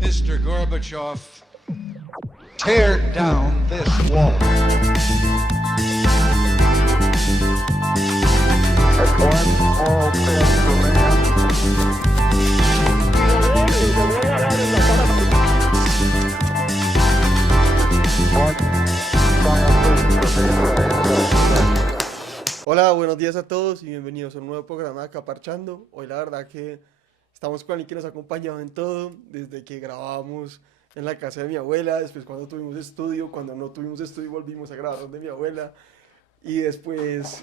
Mr. Gorbachev, tear down this wall. That's one small step for man. One giant leap for mankind. Hola, buenos días a todos y bienvenidos a un nuevo programa de Acá Parchando. Hoy la verdad que estamos con alguien que nos ha acompañado en todo, desde que grabábamos en la casa de mi abuela, después cuando tuvimos estudio, cuando no tuvimos estudio volvimos a grabar donde mi abuela y después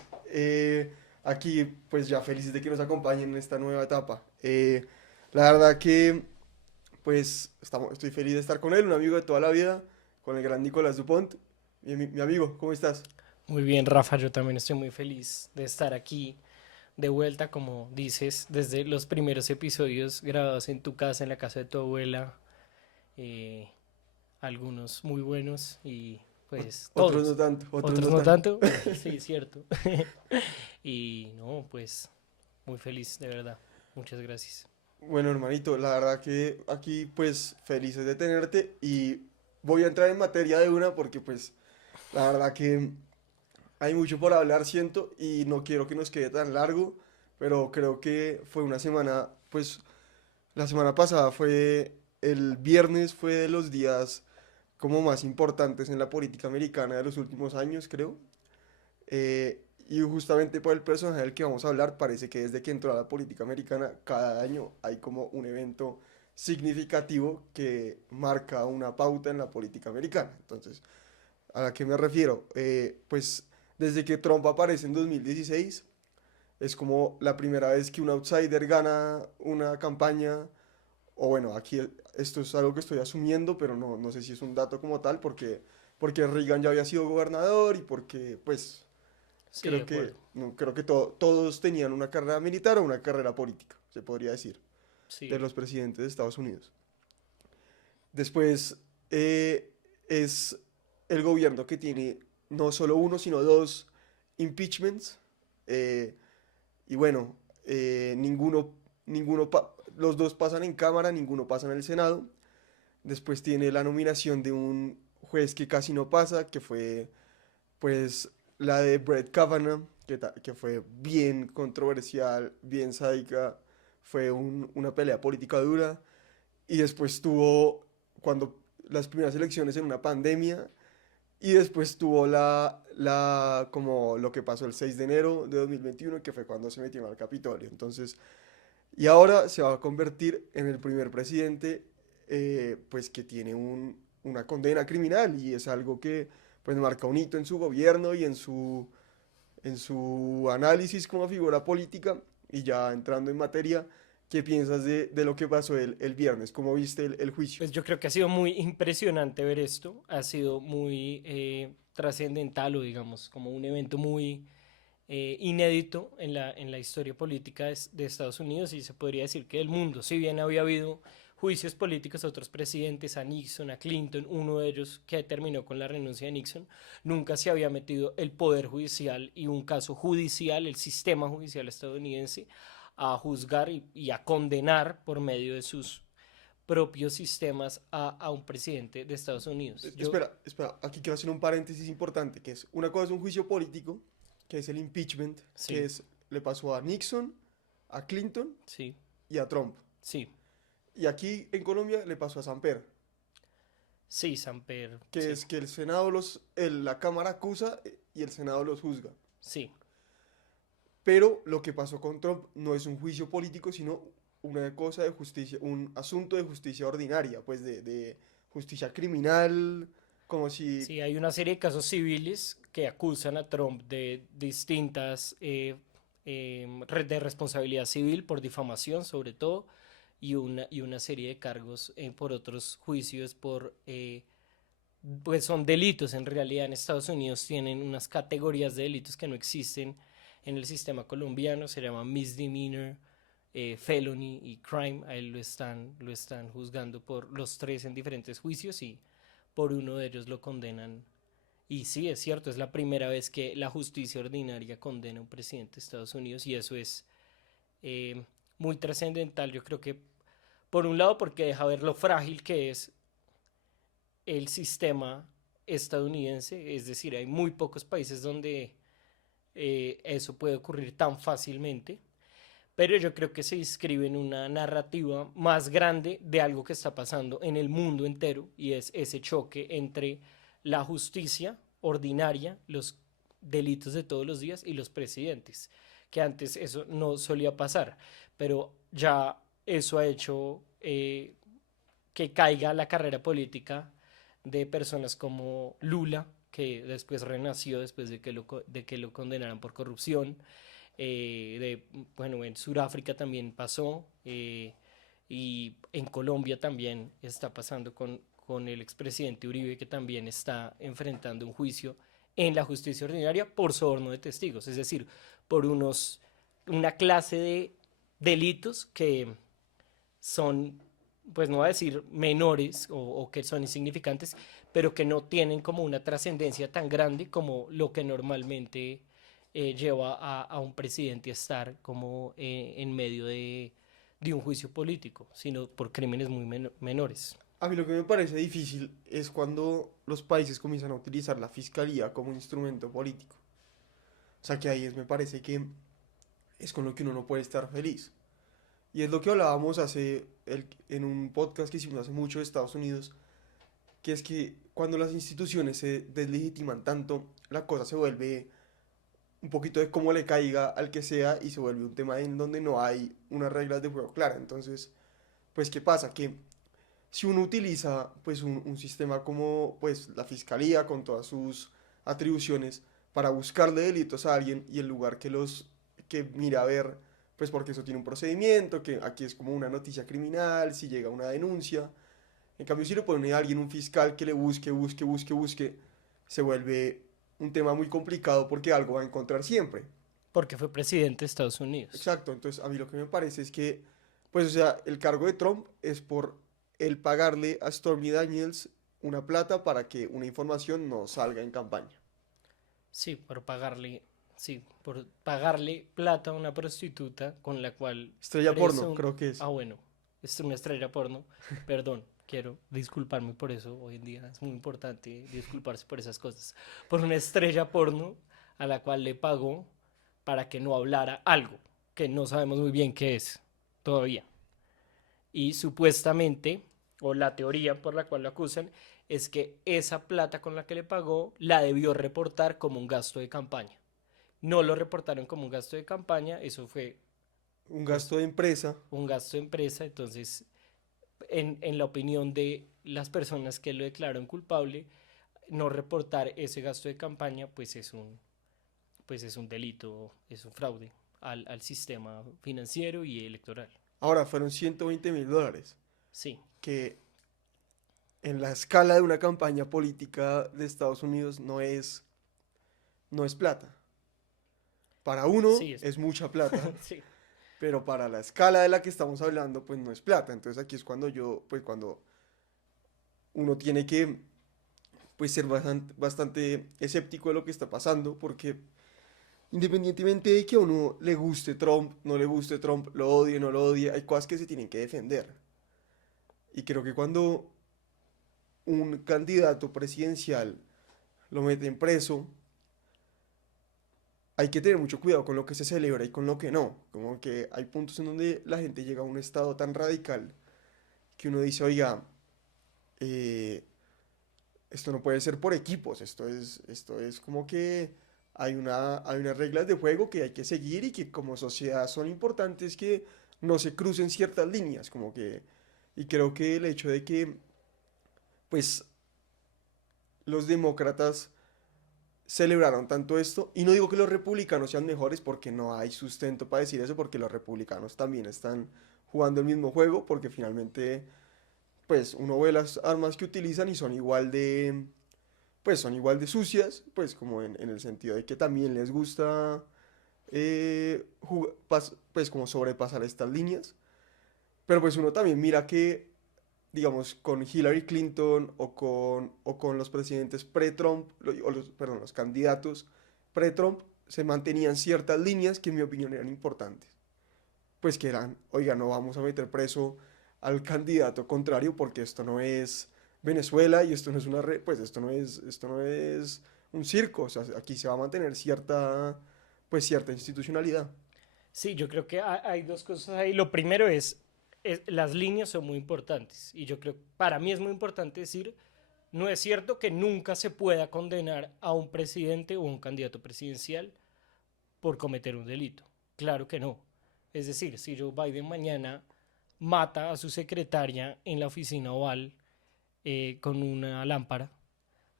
aquí pues ya felices de que nos acompañen en esta nueva etapa. La verdad que pues estoy feliz de estar con él, un amigo de toda la vida, con el gran Nicolás Dupont. Mi amigo, ¿cómo estás? Muy bien, Rafa, yo también estoy muy feliz de estar aquí de vuelta, como dices, desde los primeros episodios grabados en tu casa, en la casa de tu abuela, eh, algunos muy buenos y pues Otros no todos, tanto, otros no tanto, sí, cierto. Y no, pues muy feliz, de verdad, muchas gracias. Bueno, hermanito, la verdad que aquí pues felices de tenerte y voy a entrar en materia de una porque pues la verdad que hay mucho por hablar, siento, y no quiero que nos quede tan largo, pero creo que fue una semana, pues la semana pasada fue, el viernes fue de los días como más importantes en la política americana de los últimos años, creo. Y justamente por el personaje del que vamos a hablar, parece que desde que entró a la política americana, cada año hay como un evento significativo que marca una pauta en la política americana. Entonces, ¿a qué me refiero? Pues desde que Trump aparece en 2016, es como la primera vez que un outsider gana una campaña, o bueno, aquí esto es algo que estoy asumiendo, pero no sé si es un dato como tal, porque Reagan ya había sido gobernador y porque pues Sí, de creo que, acuerdo, no, creo que todos tenían una carrera militar o una carrera política, se podría decir, de sí, los presidentes de Estados Unidos. Después es el gobierno que tiene no solo uno, sino dos impeachments. eh, y bueno, los dos pasan en Cámara, ninguno pasa en el Senado. Después tiene la nominación de un juez que casi no pasa, que fue pues la de Brett Kavanaugh, que fue bien controversial, bien sádica, fue una pelea política dura. Y después tuvo, cuando las primeras elecciones en una pandemia, y después tuvo como lo que pasó el 6 de enero de 2021, que fue cuando se metió al Capitolio. Entonces, y ahora se va a convertir en el primer presidente, pues que tiene una condena criminal, y es algo que pues marca un hito en su gobierno y en su análisis como figura política. Y ya entrando en materia, ¿qué piensas de lo que pasó el viernes? ¿Cómo viste el juicio? pues yo creo que ha sido muy impresionante ver esto, ha sido muy trascendental o digamos como un evento muy inédito en la historia política de Estados Unidos y se podría decir que del mundo. Si bien había habido juicios políticos a otros presidentes, a Nixon, a Clinton, uno de ellos que terminó con la renuncia de Nixon, nunca se había metido el Poder Judicial y un caso judicial, el sistema judicial estadounidense, a juzgar y a condenar por medio de sus propios sistemas a un presidente de Estados Unidos. Espera, aquí quiero hacer un paréntesis importante, que es una cosa es un juicio político, que es el impeachment, que Sí, es, le pasó a Nixon, a Clinton sí, y a Trump. sí, Y aquí en Colombia le pasó a Samper, sí, Samper, que sí, es que el Senado la Cámara acusa y el Senado los juzga. sí. Pero lo que pasó con Trump no es un juicio político, sino una cosa de justicia, un asunto de justicia ordinaria, pues de justicia criminal, como si... Sí, hay una serie de casos civiles que acusan a Trump de distintas de responsabilidad civil por difamación sobre todo y una serie de cargos por otros juicios por pues son delitos en realidad en Estados Unidos tienen unas categorías de delitos que no existen en el sistema colombiano, se llaman misdemeanor, felony y crime, a él lo están juzgando por los tres en diferentes juicios y por uno de ellos lo condenan. Y sí, es cierto, es la primera vez que la justicia ordinaria condena a un presidente de Estados Unidos y eso es eh, muy trascendental, yo creo que Por un lado, porque deja ver lo frágil que es el sistema estadounidense, es decir, hay muy pocos países donde eso puede ocurrir tan fácilmente, pero yo creo que se inscribe en una narrativa más grande de algo que está pasando en el mundo entero y es ese choque entre la justicia ordinaria, los delitos de todos los días y los presidentes, que antes eso no solía pasar, pero ya eso ha hecho que caiga la carrera política de personas como Lula, que después renació después de que lo condenaran por corrupción. Bueno, en Sudáfrica también pasó, y en Colombia también está pasando con el expresidente Uribe, que también está enfrentando un juicio en la justicia ordinaria por soborno de testigos, es decir, por una clase de delitos que son, pues no voy a decir menores o que son insignificantes, pero que no tienen como una trascendencia tan grande como lo que normalmente lleva a un presidente a estar como en medio de un juicio político, sino por crímenes muy menores. A mí lo que me parece difícil es cuando los países comienzan a utilizar la fiscalía como instrumento político. O sea que me parece que es con lo que uno no puede estar feliz. Y es lo que hablábamos en un podcast que hicimos hace mucho de Estados Unidos, que es que cuando las instituciones se deslegitiman tanto, la cosa se vuelve un poquito de cómo le caiga al que sea y se vuelve un tema en donde no hay unas reglas de juego claras. Entonces, pues, ¿qué pasa? Que si uno utiliza pues un sistema como pues la fiscalía con todas sus atribuciones para buscarle delitos a alguien y en lugar que mira a ver pues porque eso tiene un procedimiento, que aquí es como una noticia criminal, si llega una denuncia, en cambio si le pone a alguien un fiscal que le busque, se vuelve un tema muy complicado porque algo va a encontrar siempre. Porque fue presidente de Estados Unidos. Exacto, entonces a mí lo que me parece es que pues o sea, el cargo de Trump es por el pagarle a Stormy Daniels una plata para que una información no salga en campaña. Sí, por pagarle plata a una prostituta con la cual Estrella porno, creo que es. Ah, bueno, es una estrella porno. Perdón, quiero disculparme por eso. Hoy en día es muy importante disculparse por esas cosas. Por una estrella porno a la cual le pagó para que no hablara algo que no sabemos muy bien qué es todavía. Y supuestamente, o la teoría por la cual lo acusan, es que esa plata con la que le pagó la debió reportar como un gasto de campaña. No lo reportaron como un gasto de campaña, eso fue Un gasto de empresa. un gasto de empresa. Entonces, en la opinión de las personas que lo declararon culpable, no reportar ese gasto de campaña pues es un delito, es un fraude al sistema financiero y electoral. Ahora fueron $120,000, Sí, que en la escala de una campaña política de Estados Unidos no es plata. Para uno Sí, es mucha plata, sí. pero para la escala de la que estamos hablando, pues no es plata. Entonces aquí es cuando uno tiene que, pues ser bastante escéptico de lo que está pasando, porque independientemente de que a uno le guste Trump, no le guste Trump, lo odie, no lo odie, hay cosas que se tienen que defender. Y creo que cuando un candidato presidencial lo meten preso, hay que tener mucho cuidado con lo que se celebra y con lo que no. Como que hay puntos en donde la gente llega a un estado tan radical que uno dice, oiga, eh, esto no puede ser por equipos, esto es como que hay unas reglas de juego que hay que seguir y que como sociedad son importantes que no se crucen ciertas líneas, y creo que el hecho de que, pues, los demócratas celebraron tanto esto, y no digo que los republicanos sean mejores porque no hay sustento para decir eso, porque los republicanos también están jugando el mismo juego, porque finalmente, pues, uno ve las armas que utilizan y son igual de sucias, pues, como en el sentido de que también les gusta, pues, como sobrepasar estas líneas, pero pues uno también mira que digamos, con Hillary Clinton o con los presidentes pre-Trump, perdón, los candidatos pre-Trump, se mantenían ciertas líneas que en mi opinión eran importantes. Pues que eran, oiga, no vamos a meter preso al candidato contrario, porque esto no es Venezuela y esto no es pues esto no es un circo, o sea, aquí se va a mantener pues cierta institucionalidad. Sí, yo creo que hay dos cosas ahí. Lo primero las líneas son muy importantes y yo creo, para mí es muy importante decir, no es cierto que nunca se pueda condenar a un presidente o un candidato presidencial por cometer un delito. Claro que no. Es decir, si Joe Biden mañana mata a su secretaria en la oficina oval con una lámpara,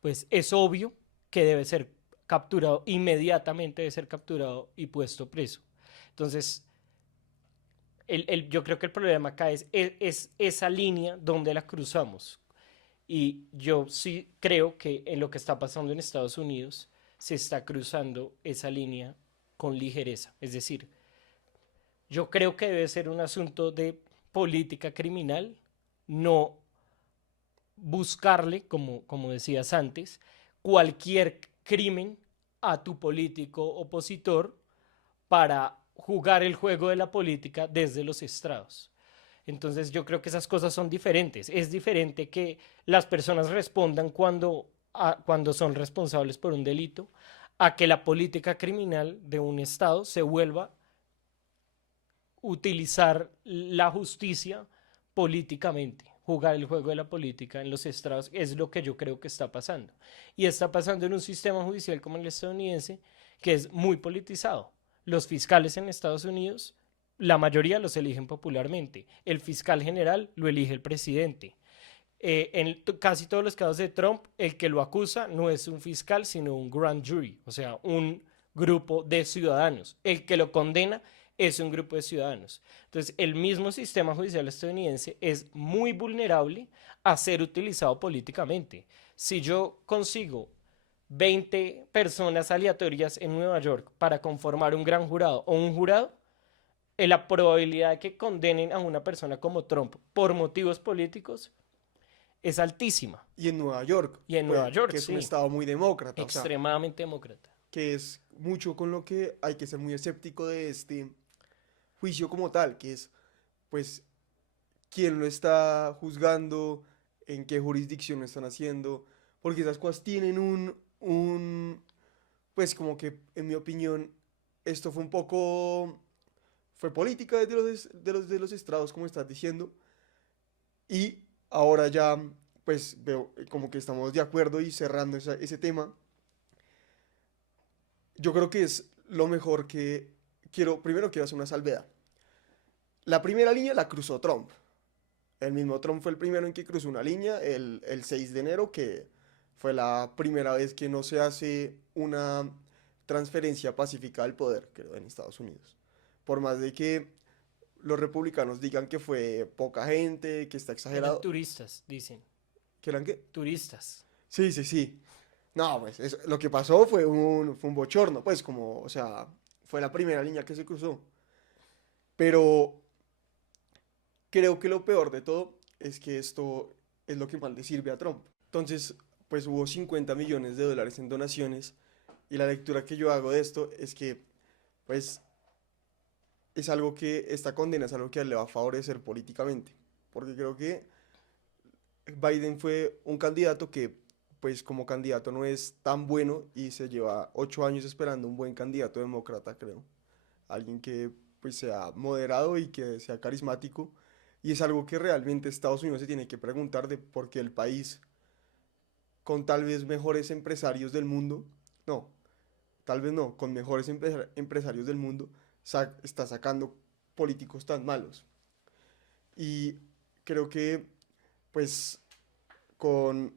pues es obvio que debe ser capturado, inmediatamente debe ser capturado y puesto preso. Entonces, yo creo que el problema acá es esa línea donde la cruzamos. Y yo sí creo que en lo que está pasando en Estados Unidos se está cruzando esa línea con ligereza. Es decir, yo creo que debe ser un asunto de política criminal, no buscarle, como decías antes, cualquier crimen a tu político opositor para jugar el juego de la política desde los estrados. Entonces yo creo que esas cosas son diferentes. Es diferente que las personas respondan cuando son responsables por un delito, a que la política criminal de un estado se vuelva a utilizar la justicia políticamente. Jugar el juego de la política en los estrados es lo que yo creo que está pasando. Y está pasando en un sistema judicial como el estadounidense, que es muy politizado. Los fiscales en Estados Unidos, la mayoría los eligen popularmente. El fiscal general lo elige el presidente. En casi todos los casos de Trump, el que lo acusa no es un fiscal, sino un grand jury, o sea, un grupo de ciudadanos. El que lo condena es un grupo de ciudadanos. Entonces, el mismo sistema judicial estadounidense es muy vulnerable a ser utilizado políticamente. Si yo consigo 20 personas aleatorias en Nueva York para conformar un gran jurado o un jurado, la probabilidad de que condenen a una persona como Trump por motivos políticos es altísima. Y en Nueva York, Y en pues, Nueva York, que es un sí, estado muy demócrata, o sea, extremadamente demócrata. que es mucho con lo que hay que ser muy escéptico de este juicio como tal, que es, pues, quién lo está juzgando, en qué jurisdicción lo están haciendo, porque esas cosas tienen pues como que, en mi opinión, esto fue un poco, fue política de los estrados, como estás diciendo, y ahora ya, pues, veo como que estamos de acuerdo y cerrando ese tema. Yo creo que es lo mejor que primero quiero hacer una salvedad. La primera línea la cruzó Trump. El mismo Trump fue el primero en que cruzó una línea el 6 de enero, que fue la primera vez que no se hace una transferencia pacífica del poder, creo, en Estados Unidos. Por más de que los republicanos digan que fue poca gente, que está Eran exagerado. turistas, dicen. ¿Qué eran qué? Turistas. Sí, sí, sí. No, pues lo que pasó fue un bochorno, pues como, o sea, fue la primera línea que se cruzó. Pero creo que lo peor de todo es que esto es lo que más le sirve a Trump. Entonces, pues hubo 50 millones de dólares en donaciones y la lectura que yo hago de esto es que, pues, es algo que, esta condena es algo que a él le va a favorecer políticamente. Porque creo que Biden fue un candidato que, pues, como candidato no es tan bueno y se lleva 8 años esperando un buen candidato demócrata, creo. Alguien que, pues, sea moderado y que sea carismático. Y es algo que realmente Estados Unidos se tiene que preguntar de por qué el país, con tal vez mejores empresarios del mundo, no, tal vez no, con mejores empresarios del mundo, está sacando políticos tan malos. Y creo que, pues, con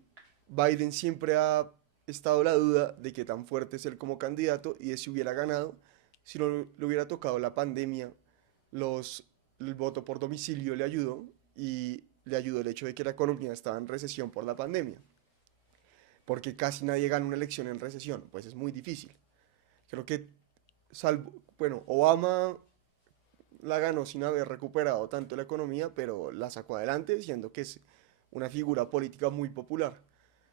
Biden siempre ha estado la duda de qué tan fuerte es él como candidato y de si hubiera ganado, si no le hubiera tocado la pandemia, el voto por domicilio le ayudó y le ayudó el hecho de que la economía estaba en recesión por la pandemia. Porque casi nadie gana una elección en recesión, pues es muy difícil. Creo que, bueno, Obama la ganó sin haber recuperado tanto la economía, pero la sacó adelante, siendo que es una figura política muy popular.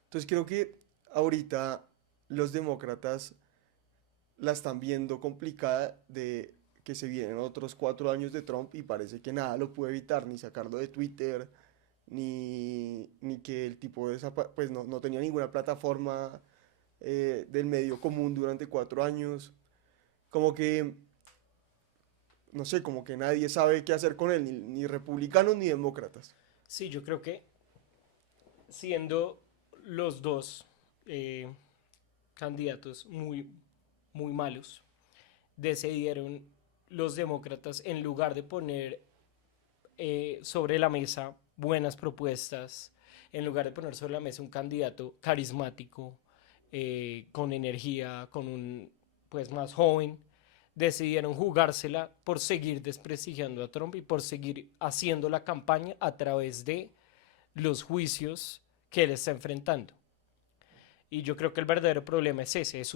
Entonces creo que ahorita los demócratas la están viendo complicada de que se vienen otros 4 años de Trump y parece que nada lo puede evitar, ni sacarlo de Twitter, ni que el tipo pues no tenía ninguna plataforma del medio común durante 4 años. Como que, no sé, como que nadie sabe qué hacer con él, ni republicanos ni demócratas. Sí, yo creo que siendo los dos eh, candidatos muy malos, decidieron los demócratas, en lugar de poner sobre la mesa buenas propuestas, en lugar de poner sobre la mesa un candidato carismático, con energía, con un pues más joven, decidieron jugársela por seguir desprestigiando a Trump y por seguir haciendo la campaña a través de los juicios que él está enfrentando. Y yo creo que el verdadero problema es ese, es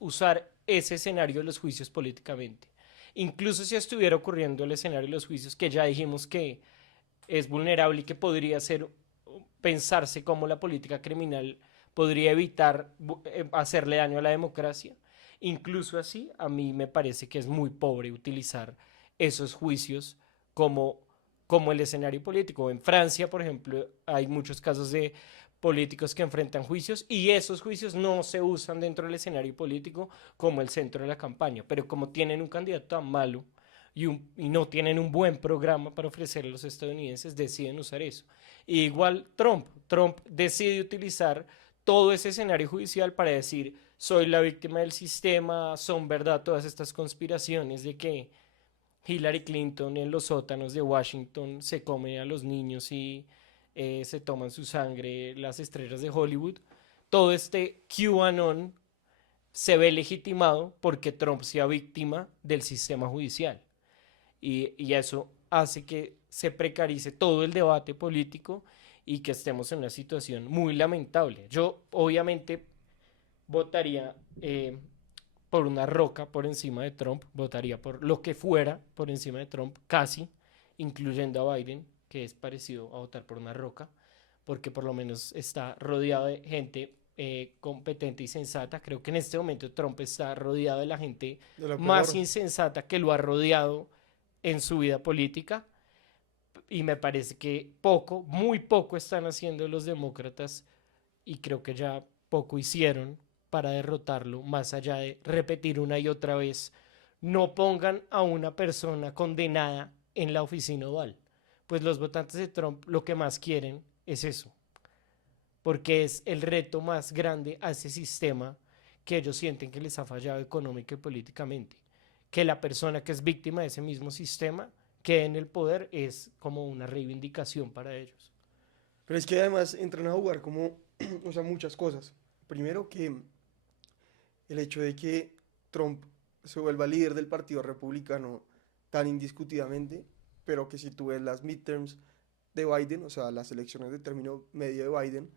usar ese escenario de los juicios políticamente. Incluso si estuviera ocurriendo el escenario de los juicios, que ya dijimos que es vulnerable y que podría ser, pensarse como la política criminal podría evitar hacerle daño a la democracia. Incluso así, a mí me parece que es muy pobre utilizar esos juicios como el escenario político. En Francia, por ejemplo, hay muchos casos de políticos que enfrentan juicios y esos juicios no se usan dentro del escenario político como el centro de la campaña, pero como tienen un candidato tan malo y no tienen un buen programa para ofrecer a los estadounidenses, deciden usar eso. Y igual Trump decide utilizar todo ese escenario judicial para decir, soy la víctima del sistema, son verdad todas estas conspiraciones de que Hillary Clinton en los sótanos de Washington se come a los niños y se toman su sangre las estrellas de Hollywood. Todo este QAnon se ve legitimado porque Trump sea víctima del sistema judicial. Y eso hace que se precarice todo el debate político y que estemos en una situación muy lamentable. Yo obviamente votaría por una roca por encima de Trump, votaría por lo que fuera por encima de Trump, casi, incluyendo a Biden, que es parecido a votar por una roca, porque por lo menos está rodeado de gente competente y sensata. Creo que en este momento Trump está rodeado de la gente De lo más peor. insensata que lo ha rodeado en su vida política, y me parece que muy poco están haciendo los demócratas y creo que ya poco hicieron para derrotarlo, más allá de repetir una y otra vez, no pongan a una persona condenada en la oficina oval. Pues los votantes de Trump lo que más quieren es eso, porque es el reto más grande a ese sistema que ellos sienten que les ha fallado económica y políticamente. Que la persona que es víctima de ese mismo sistema quede en el poder es como una reivindicación para ellos. Pero es que además entran a jugar como, o sea, muchas cosas. Primero que el hecho de que Trump se vuelva líder del Partido Republicano tan indiscutidamente, pero que si tú ves las midterms de Biden, o sea, las elecciones de término medio de Biden,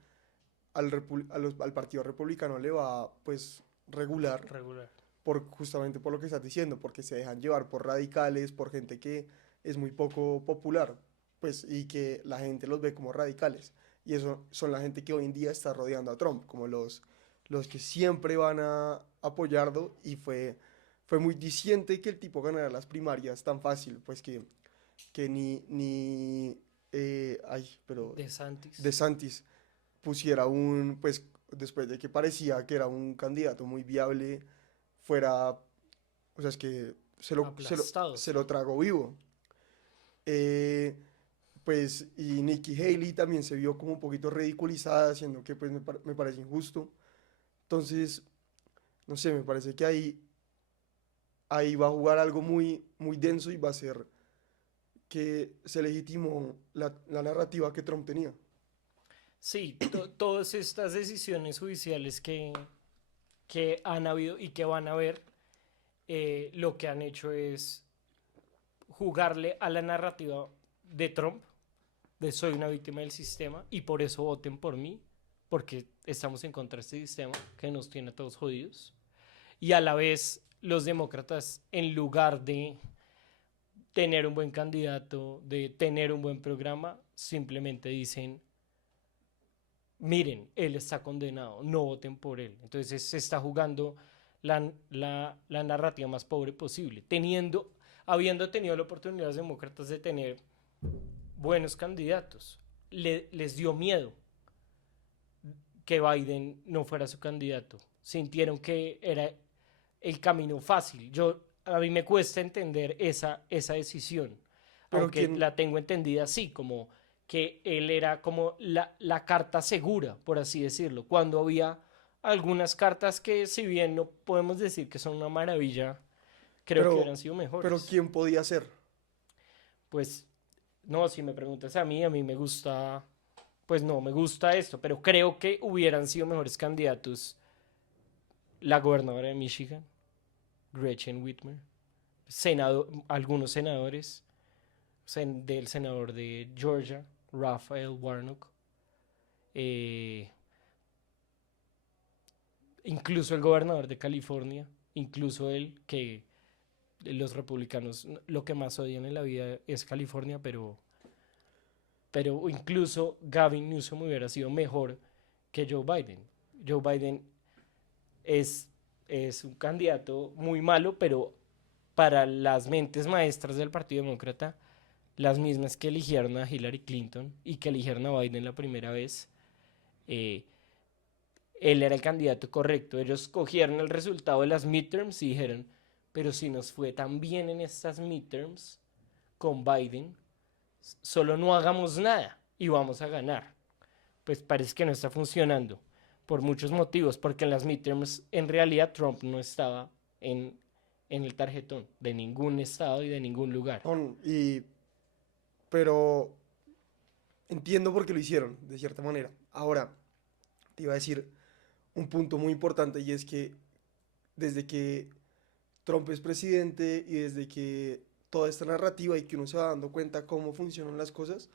al Partido Republicano le va pues regular, Regular. justamente por lo que estás diciendo, porque se dejan llevar por radicales, por gente que es muy poco popular, pues, y que la gente los ve como radicales. Y eso son la gente que hoy en día está rodeando a Trump, como los que siempre van a apoyarlo, y fue muy diciente que el tipo ganara las primarias tan fácil, pues que pero DeSantis. DeSantis pusiera pues después de que parecía que era un candidato muy viable, fuera, o sea, es que Aplastado. se lo tragó vivo. Eh, pues, y Nikki Haley también se vio como un poquito ridiculizada, haciendo que pues me parece injusto. Entonces, no sé, me parece que ahí va a jugar algo muy denso y va a ser que se legitimó la narrativa que Trump tenía. Sí, todas estas decisiones judiciales que han habido y que van a haber, lo que han hecho es jugarle a la narrativa de Trump, de soy una víctima del sistema y por eso voten por mí, porque estamos en contra de este sistema que nos tiene a todos jodidos. Y a la vez los demócratas, en lugar de tener un buen candidato, de tener un buen programa, simplemente dicen, miren, él está condenado, no voten por él. Entonces se está jugando la narrativa más pobre posible, habiendo tenido la oportunidad los demócratas de tener buenos candidatos. Les dio miedo que Biden no fuera su candidato. Sintieron que era el camino fácil. A mí me cuesta entender esa decisión, Pero aunque la tengo entendida así, como que él era como la carta segura, por así decirlo, cuando había algunas cartas que, si bien no podemos decir que son una maravilla, creo que hubieran sido mejores. Pero ¿quién podía ser? Pues, no, si me preguntas a mí me gusta, pues no, me gusta esto, pero creo que hubieran sido mejores candidatos la gobernadora de Michigan, Gretchen Whitmer, algunos senadores, del senador de Georgia, Raphael Warnock, incluso el gobernador de California, incluso él, que los republicanos lo que más odian en la vida es California, pero incluso Gavin Newsom hubiera sido mejor que Joe Biden. Joe Biden es un candidato muy malo, pero para las mentes maestras del Partido Demócrata, las mismas que eligieron a Hillary Clinton y que eligieron a Biden la primera vez, él era el candidato correcto. Ellos cogieron el resultado de las midterms y dijeron, pero si nos fue tan bien en estas midterms con Biden, solo no hagamos nada y vamos a ganar. Pues parece que no está funcionando por muchos motivos, porque en las midterms en realidad Trump no estaba en el tarjetón de ningún estado y de ningún lugar. Pero entiendo por qué lo hicieron, de cierta manera. Ahora, te iba a decir un punto muy importante, y es que desde que Trump es presidente y desde que toda esta narrativa y que uno se va dando cuenta cómo funcionan las cosas,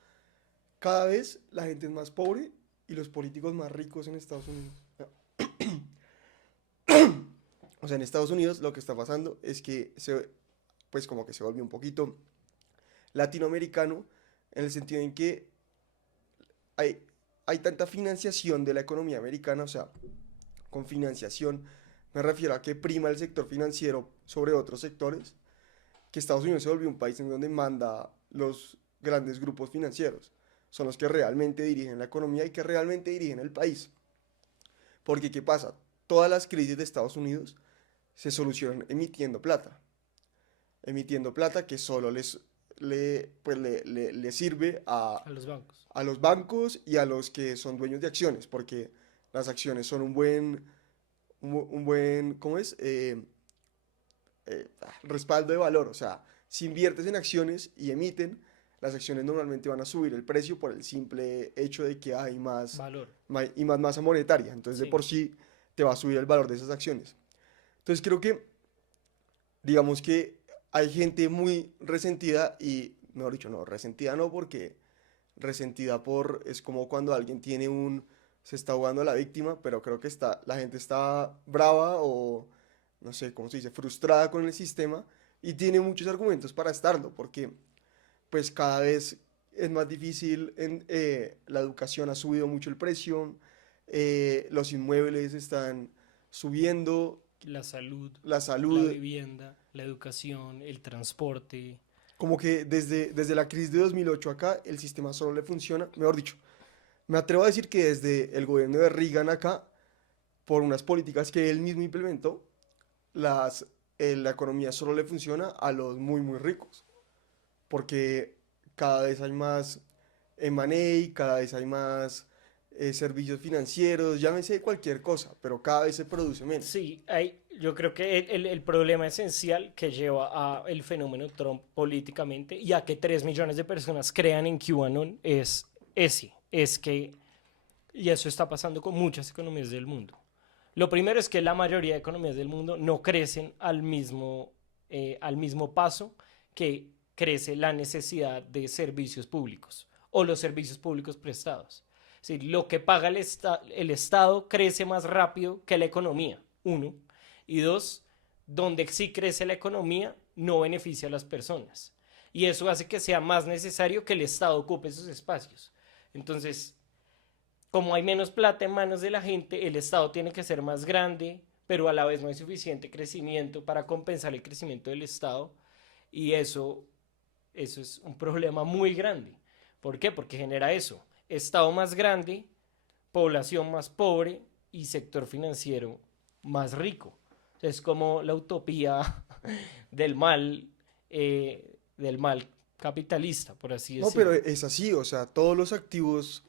cada vez la gente es más pobre y los políticos más ricos en Estados Unidos. O sea, en Estados Unidos lo que está pasando es que pues como que se volvió un poquito latinoamericano, en el sentido en que hay tanta financiación de la economía americana. O sea, con financiación me refiero a que prima el sector financiero sobre otros sectores, que Estados Unidos se volvió un país en donde manda los grandes grupos financieros. Son los que realmente dirigen la economía y que realmente dirigen el país. Porque, ¿qué pasa? Todas las crisis de Estados Unidos se solucionan emitiendo plata. Emitiendo plata que solo le sirve a los bancos y a los que son dueños de acciones, porque las acciones son un buen ¿cómo es? Respaldo de valor. O sea, si inviertes en acciones y emiten, las acciones normalmente van a subir el precio por el simple hecho de que hay más valor y más masa monetaria. Entonces, sí, de por sí te va a subir el valor de esas acciones. Entonces, creo que, digamos que hay gente muy resentida y, mejor dicho, no, resentida no, porque resentida es como cuando alguien se está jugando a la víctima, pero creo que la gente está brava o, no sé, ¿cómo se dice?, frustrada con el sistema y tiene muchos argumentos para estarlo, porque pues cada vez es más difícil, la educación ha subido mucho el precio, los inmuebles están subiendo, la salud, la vivienda, la educación, el transporte. Como que desde la crisis de 2008 acá, el sistema solo le funciona, mejor dicho, me atrevo a decir que desde el gobierno de Reagan acá, por unas políticas que él mismo implementó, la economía solo le funciona a los muy, muy ricos. Porque cada vez hay más M&A, cada vez hay más servicios financieros, llámese cualquier cosa, pero cada vez se produce menos. Sí, yo creo que el problema esencial que lleva a el fenómeno Trump políticamente y a que 3 millones de personas crean en QAnon es que, y eso está pasando con muchas economías del mundo. Lo primero es que la mayoría de economías del mundo no crecen al mismo paso que crece la necesidad de servicios públicos o los servicios públicos prestados. Es decir, lo que paga el Estado crece más rápido que la economía, 1. Y 2, donde sí crece la economía, no beneficia a las personas. Y eso hace que sea más necesario que el Estado ocupe esos espacios. Entonces, como hay menos plata en manos de la gente, el Estado tiene que ser más grande pero a la vez no hay suficiente crecimiento para compensar el crecimiento del Estado y eso es un problema muy grande. ¿Por qué? Porque genera eso, Estado más grande, población más pobre y sector financiero más rico. Es como la utopía del mal, del mal capitalista, por así No, decirlo. pero es así, o sea, todos los activos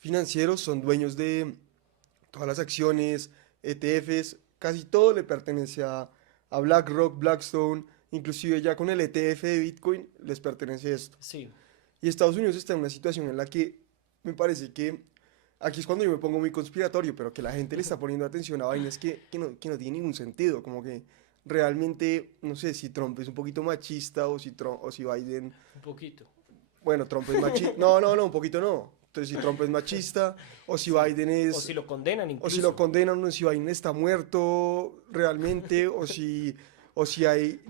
financieros son dueños de todas las acciones, ETFs, casi todo le pertenece a BlackRock, Blackstone, inclusive ya con el ETF de Bitcoin les pertenece esto. Sí, Y Estados Unidos está en una situación en la que me parece que, aquí es cuando yo me pongo muy conspiratorio, pero que la gente le está poniendo atención a vainas que no tienen ningún sentido, como que realmente, no sé, si Trump es un poquito machista o si Biden, un poquito. bueno, Trump es machista, no, un poquito no. Entonces, si Trump es machista, o si Biden O si es, lo condenan o incluso. si lo condenan, o si Biden está muerto realmente, o si hay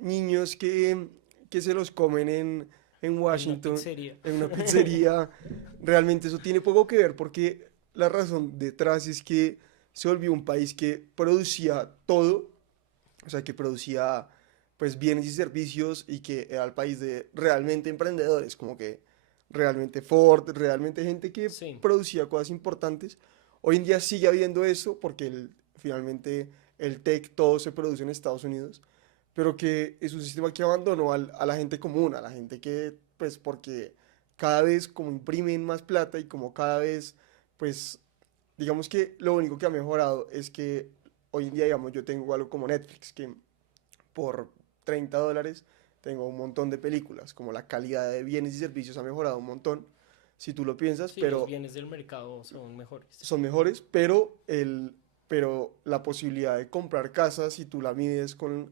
niños que se los comen en En una Washington, pizzería. en una pizzería. Realmente eso tiene poco que ver porque la razón detrás es que se volvió un país que producía todo, o sea, que producía pues bienes y servicios y que era el país de realmente emprendedores, como que realmente Ford, realmente gente que Sí, producía cosas importantes. Hoy en día sigue habiendo eso porque finalmente el tech todo se produce en Estados Unidos, pero que es un sistema que abandonó a la gente común, a la gente que, pues porque cada vez como imprimen más plata y como cada vez, pues digamos que lo único que ha mejorado es que hoy en día, digamos, yo tengo algo como Netflix, que por $30 tengo un montón de películas, como la calidad de bienes y servicios ha mejorado un montón, si tú lo piensas, sí, los pero bienes del mercado son mejores. son mejores, pero la posibilidad de comprar casas, si tú la mides con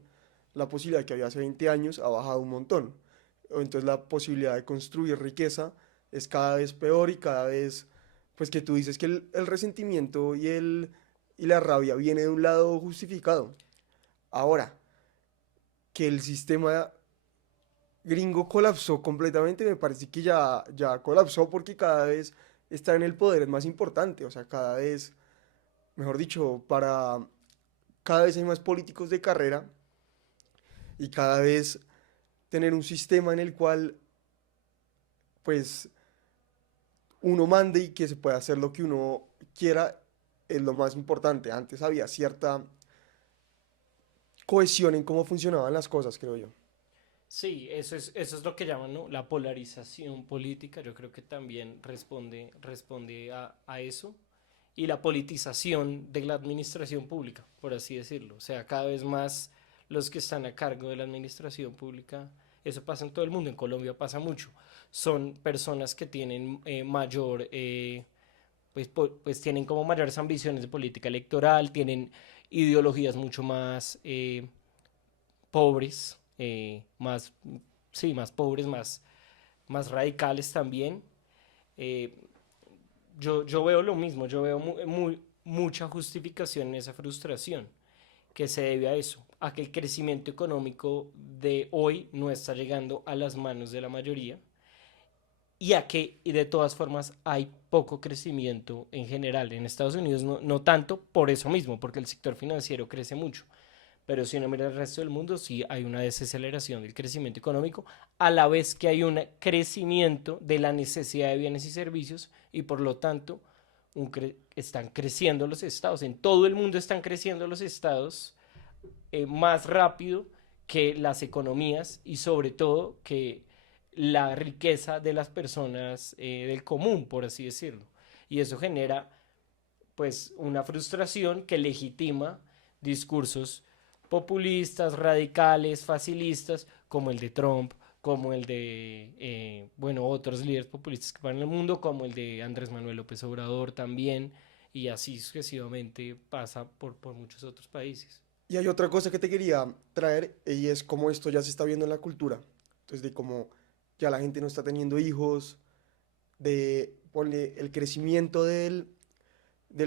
la posibilidad que había hace 20 años, ha bajado un montón. Entonces la posibilidad de construir riqueza es cada vez peor y cada vez, pues que tú dices que el resentimiento y la rabia viene de un lado justificado. Ahora, que el sistema gringo colapsó completamente, me parece que ya colapsó porque cada vez estar en el poder es más importante, o sea, cada vez, mejor dicho, cada vez hay más políticos de carrera y cada vez tener un sistema en el cual, pues, uno mande y que se pueda hacer lo que uno quiera es lo más importante. Antes había cierta cohesión en cómo funcionaban las cosas, creo yo. Sí, eso es lo que llaman, ¿no? La polarización política. Yo creo que también responde a eso. Y la politización de la administración pública, por así decirlo. O sea, cada vez más los que están a cargo de la administración pública, eso pasa en todo el mundo, en Colombia pasa mucho. Son personas que tienen pues tienen como mayores ambiciones de política electoral, tienen ideologías mucho más pobres, sí, más pobres, más radicales también. Eh, yo veo lo mismo, yo veo mucha justificación en esa frustración que se debe a eso, a que el crecimiento económico de hoy no está llegando a las manos de la mayoría y a que y de todas formas hay poco crecimiento en general. En Estados Unidos no tanto por eso mismo, porque el sector financiero crece mucho. Pero si uno mira el resto del mundo, sí hay una desaceleración del crecimiento económico, a la vez que hay un crecimiento de la necesidad de bienes y servicios y por lo tanto están creciendo los estados. En todo el mundo están creciendo los estados más rápido que las economías y sobre todo que la riqueza de las personas del común, por así decirlo. Y eso genera pues una frustración que legitima discursos populistas, radicales, facilistas, como el de Trump, como el de, bueno, otros líderes populistas que van en el mundo, como el de Andrés Manuel López Obrador también, y así sucesivamente pasa por muchos otros países. Y hay otra cosa que te quería traer y es cómo esto ya se está viendo en la cultura. Entonces, de cómo ya la gente no está teniendo hijos, de ponle, el crecimiento del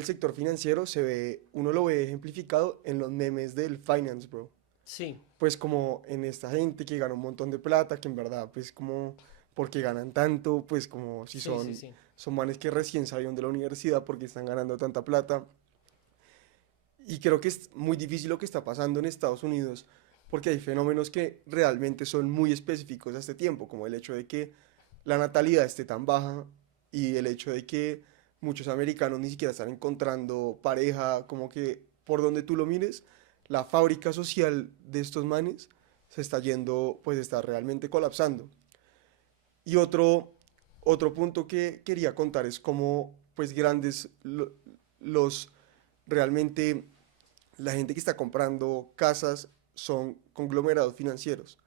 sector financiero uno lo ve ejemplificado en los memes del finance, bro. Sí, Pues como en esta gente que gana un montón de plata, que en verdad, pues como, porque ganan tanto, pues como si sí, sí, sí. son manes que recién salieron de la universidad porque están ganando tanta plata. Y creo que es muy difícil lo que está pasando en Estados Unidos, porque hay fenómenos que realmente son muy específicos a este tiempo, como el hecho de que la natalidad esté tan baja y el hecho de que muchos americanos ni siquiera están encontrando pareja, como que por donde tú lo mires, la fábrica social de estos manes se está yendo, pues está realmente colapsando. Y otro punto que quería contar es cómo, pues los, realmente, la gente que está comprando casas son conglomerados financieros.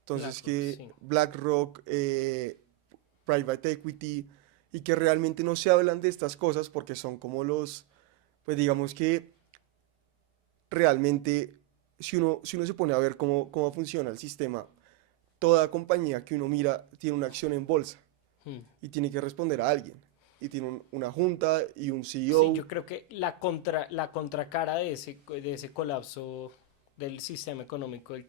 Entonces BlackRock, que sí. BlackRock, Private Equity, y que realmente no se hablan de estas cosas porque son como pues digamos que realmente, si uno se pone a ver cómo funciona el sistema, toda compañía que uno mira tiene una acción en bolsa Mm. y tiene que responder a alguien. Y tiene una junta y un Sí, CEO. yo creo que la contracara de ese colapso del sistema económico del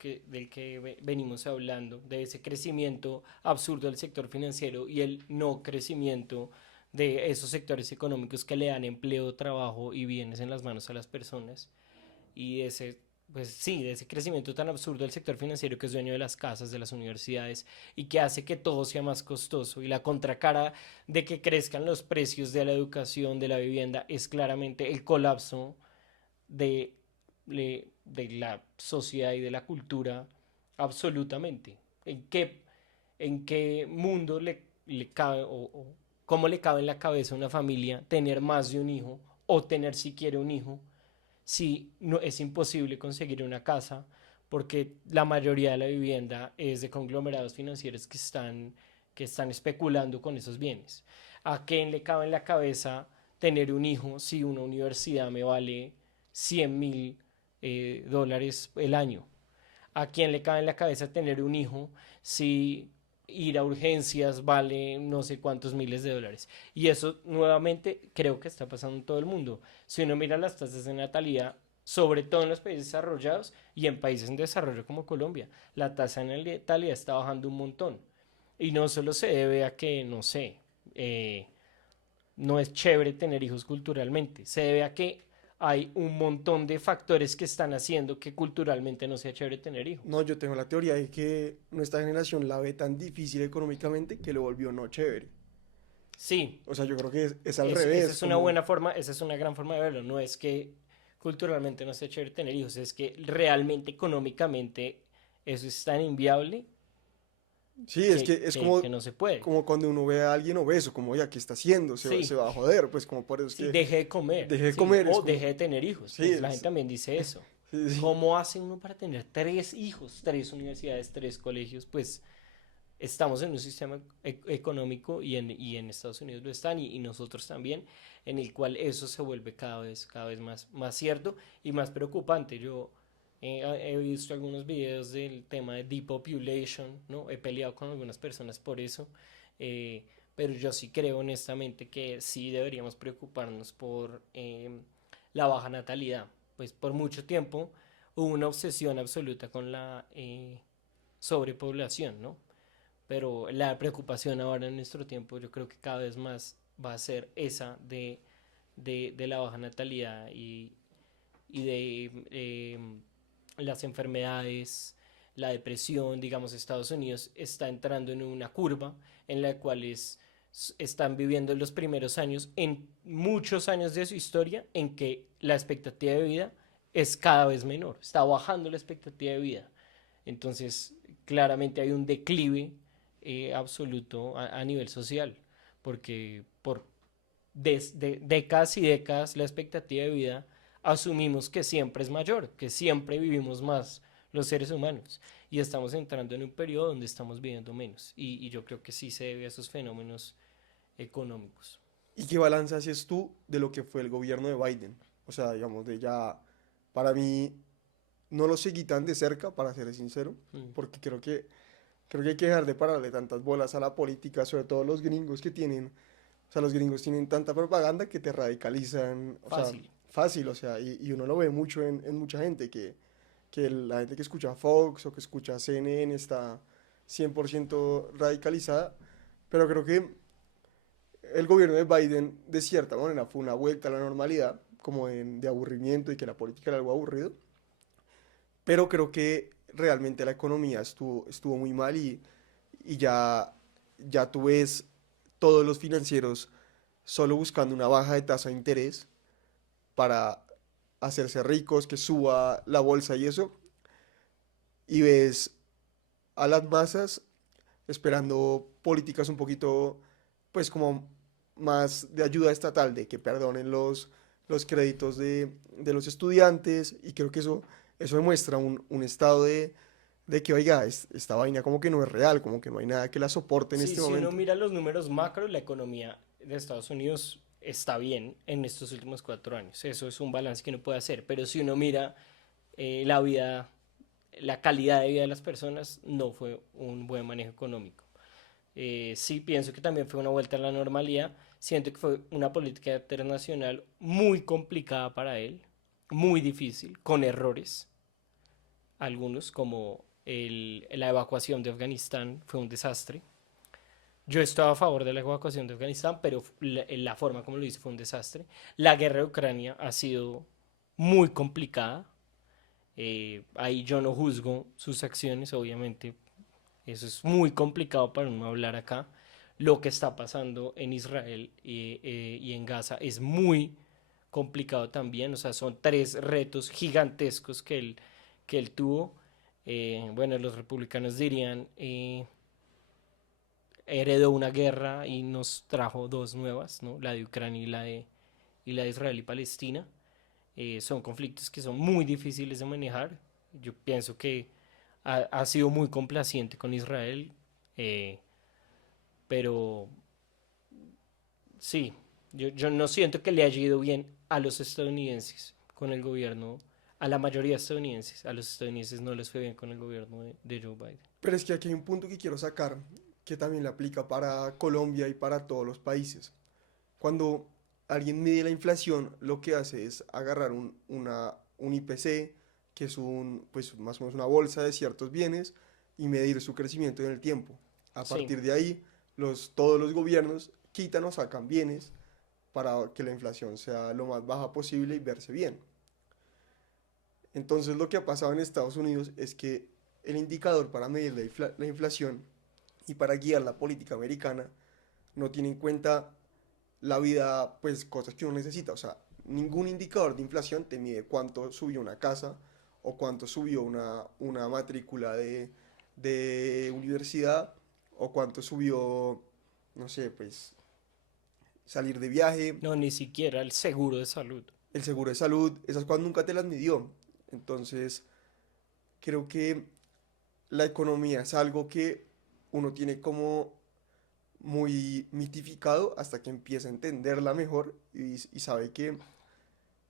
que venimos hablando, de ese crecimiento absurdo del sector financiero y el no crecimiento de esos sectores económicos que le dan empleo, trabajo y bienes en las manos a las personas, y de ese, pues sí, de ese crecimiento tan absurdo del sector financiero que es dueño de las casas, de las universidades y que hace que todo sea más costoso. Y la contracara de que crezcan los precios de la educación, de la vivienda, es claramente el colapso de la sociedad y de la cultura absolutamente. En qué mundo le cabe o cómo le cabe en la cabeza a una familia tener más de un hijo o tener siquiera un hijo si no, es imposible conseguir una casa porque la mayoría de la vivienda es de conglomerados financieros que están especulando con esos bienes? ¿A quién le cabe en la cabeza tener un hijo si una universidad me vale 100.000 dólares el año? ¿A quién le cabe en la cabeza tener un hijo si ir a urgencias vale no sé cuántos miles de dólares? Y eso nuevamente creo que está pasando en todo el mundo. Si uno mira las tasas de natalidad, sobre todo en los países desarrollados y en países en desarrollo como Colombia, la tasa de natalidad está bajando un montón. Y no solo se debe a que, no sé, no es chévere tener hijos culturalmente, se debe a que hay un montón de factores que están haciendo que culturalmente no sea chévere tener hijos. No, yo tengo la teoría de que nuestra generación la ve tan difícil económicamente que lo volvió no chévere. Sí, O sea, yo creo que es al esa revés, es una como... buena forma, esa es una gran forma de verlo. No es que culturalmente no sea chévere tener hijos, es que realmente económicamente eso es tan inviable Sí, es que es que no se puede. como cuando uno ve a alguien obeso, como, ya, ¿qué está haciendo? Se Sí, va a joder, pues como por eso es sí, que deje de comer, deje de sí, comer, es o como... deje de tener hijos. Sí, Pues la gente también dice eso. sí, sí. ¿Cómo hace uno para tener tres hijos, tres universidades, tres colegios? Pues estamos en un sistema económico y en Estados Unidos lo están y nosotros también, en el cual eso se vuelve cada vez más cierto y más preocupante. Yo he visto algunos videos del tema de depopulation, ¿no? He peleado con algunas personas por eso, pero yo sí creo honestamente que sí deberíamos preocuparnos por la baja natalidad. Pues por mucho tiempo hubo una obsesión absoluta con la sobrepoblación, ¿no? Pero la preocupación ahora en nuestro tiempo yo creo que cada vez más va a ser esa de la baja natalidad y de las enfermedades, la depresión. Digamos, Estados Unidos está entrando en una curva en la cual están viviendo los primeros años, en muchos años de su historia, en que la expectativa de vida es cada vez menor, está bajando la expectativa de vida. Entonces, claramente hay un declive absoluto a nivel social, porque por décadas y décadas la expectativa de vida asumimos que siempre es mayor, que siempre vivimos más los seres humanos y estamos entrando en un periodo donde estamos viviendo menos y yo creo que sí se debe a esos fenómenos económicos. ¿Y qué balance haces tú de lo que fue el gobierno de Biden? O sea, digamos, de ya, para mí, no lo seguí tan de cerca, para ser sincero, Mm. porque creo que hay que dejar de pararle tantas bolas a la política, sobre todo los gringos que tienen, o sea, los gringos tienen tanta propaganda que te radicalizan, o sea, Fácil. fácil, o sea, y uno lo ve mucho en mucha gente, que la gente que escucha Fox o que escucha CNN está 100% radicalizada, pero creo que el gobierno de Biden, de cierta manera, fue una vuelta a la normalidad, como de aburrimiento y que la política era algo aburrido, pero creo que realmente la economía estuvo muy mal y ya tú ves todos los financieros solo buscando una baja de tasa de interés para hacerse ricos, que suba la bolsa y eso, y ves a las masas esperando políticas un poquito, pues como más de ayuda estatal, de que perdonen los créditos de los estudiantes, y creo que eso demuestra un estado de que, oiga, esta vaina como que no es real, como que no hay nada que la soporte en Sí, este si uno momento. mira los números macro, la economía de Estados Unidos está bien en estos últimos 4 años. Eso es un balance que uno puede hacer. Pero si uno mira la vida, la calidad de vida de las personas, no fue un buen manejo económico. Sí, pienso que también fue una vuelta a la normalidad. Siento que fue una política internacional muy complicada para él, muy difícil, con errores. Algunos, como la evacuación de Afganistán, fue un desastre. Yo estaba a favor de la evacuación de Afganistán, pero la forma como lo hizo fue un desastre. La guerra de Ucrania ha sido muy complicada. Ahí yo no juzgo sus acciones, obviamente. Eso es muy complicado para uno hablar acá. Lo que está pasando en Israel y en Gaza es muy complicado también. O sea, son 3 retos gigantescos que él tuvo. Bueno, los republicanos dirían, heredó una guerra y nos trajo 2 nuevas, ¿no? La de Ucrania y la de Israel y Palestina. Son conflictos que son muy difíciles de manejar. Yo pienso que ha sido muy complaciente con Israel, eh, pero sí, yo no siento que le haya ido bien a los estadounidenses con el gobierno, a la mayoría de estadounidenses. A los estadounidenses no les fue bien con el gobierno de Joe Biden. Pero es que aquí hay un punto que quiero sacar, que también le aplica para Colombia y para todos los países. Cuando alguien mide la inflación, lo que hace es agarrar un IPC, que es pues más o menos una bolsa de ciertos bienes, y medir su crecimiento en el tiempo. A Sí, partir de ahí, todos los gobiernos quitan o sacan bienes para que la inflación sea lo más baja posible y verse bien. Entonces lo que ha pasado en Estados Unidos es que el indicador para medir la inflación y para guiar la política americana no tiene en cuenta la vida, pues cosas que uno necesita. O sea, ningún indicador de inflación te mide cuánto subió una casa o cuánto subió una matrícula de universidad o cuánto subió, no sé, pues salir de viaje, no, ni siquiera el seguro de salud. el seguro de salud, esas cosas nunca te las midió. Entonces, creo que la economía es algo que uno tiene como muy mitificado hasta que empieza a entenderla mejor y sabe que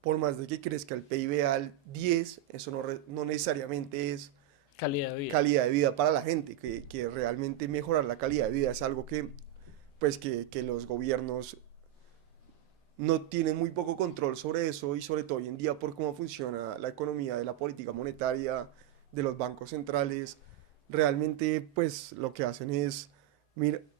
por más de que crezca el PIB al 10, eso no necesariamente es Calidad de vida. calidad de vida para la gente, que realmente mejorar la calidad de vida es algo que, pues, que los gobiernos no tienen muy poco control sobre eso, y sobre todo hoy en día por cómo funciona la economía de la política monetaria, de los bancos centrales. Realmente pues lo que hacen es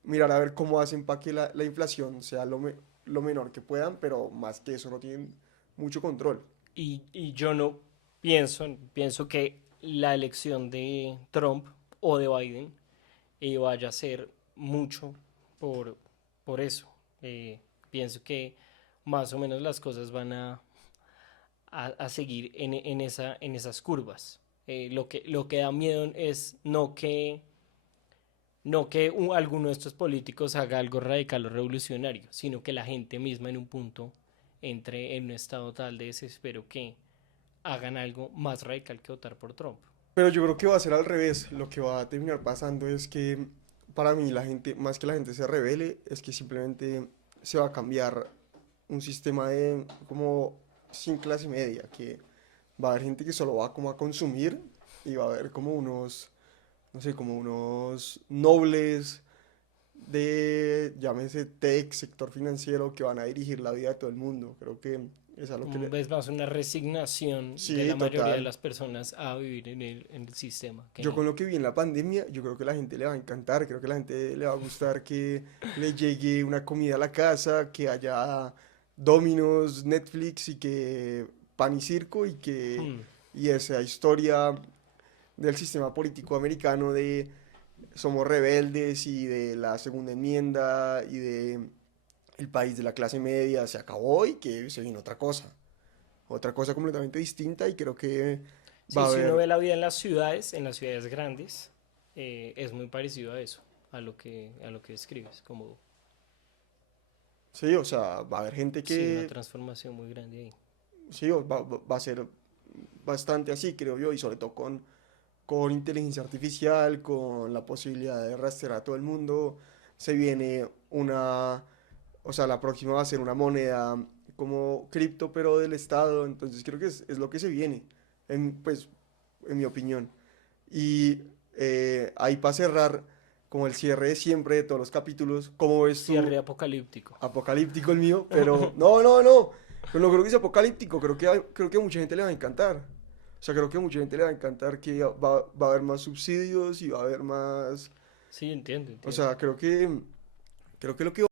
mirar a ver cómo hacen para que la inflación sea lo menor que puedan, pero más que eso no tienen mucho control. Y yo no pienso que la elección de Trump o de Biden vaya a ser mucho por, por eso. Pienso que más o menos las cosas van a seguir en esas curvas. Lo que da miedo es no que alguno de estos políticos haga algo radical o revolucionario, sino que la gente misma en un punto entre en un estado tal de desespero que hagan algo más radical que votar por Trump. Pero yo creo que va a ser al revés. Lo que va a terminar pasando es que para mí la gente, más que la gente se revele, es que simplemente se va a cambiar un sistema de como sin clase media, que va a haber gente que solo va como a consumir y va a haber como unos, no sé, como unos nobles llámese tech, sector financiero, que van a dirigir la vida de todo el mundo. Creo que es algo que Es más una resignación de Sí, la mayoría de total. las personas a vivir en el sistema. Yo con lo que vi en la pandemia, yo creo que a la gente le va a encantar, creo que a la gente le va a gustar que le llegue una comida a la casa, que haya Dominos, Netflix y que Pan y Circo y que Hmm. y esa historia del sistema político americano de somos rebeldes y de la segunda enmienda y de el país de la clase media se acabó y que se viene otra cosa completamente distinta y creo que va Sí, a si uno ve haber, la vida en las ciudades grandes, es muy parecido a eso, a lo que describes, como sí, o sea, va a haber gente sí, una que, transformación muy grande ahí. sí, va a ser bastante así, creo yo, y sobre todo con inteligencia artificial, con la posibilidad de rastrear a todo el mundo, se viene una, o sea, la próxima va a ser una moneda como cripto, pero del Estado, entonces creo que es lo que se viene, pues, en mi opinión. Y ahí para cerrar, como el cierre de siempre de todos los capítulos, ¿cómo ves Cierre tú? apocalíptico. Apocalíptico el mío, pero no, pero no creo que sea apocalíptico, creo que a mucha gente le va a encantar. O sea, creo que a mucha gente le va a encantar que va a haber más subsidios y va a haber más, Sí, entiendo, o entiendo. sea, creo que lo que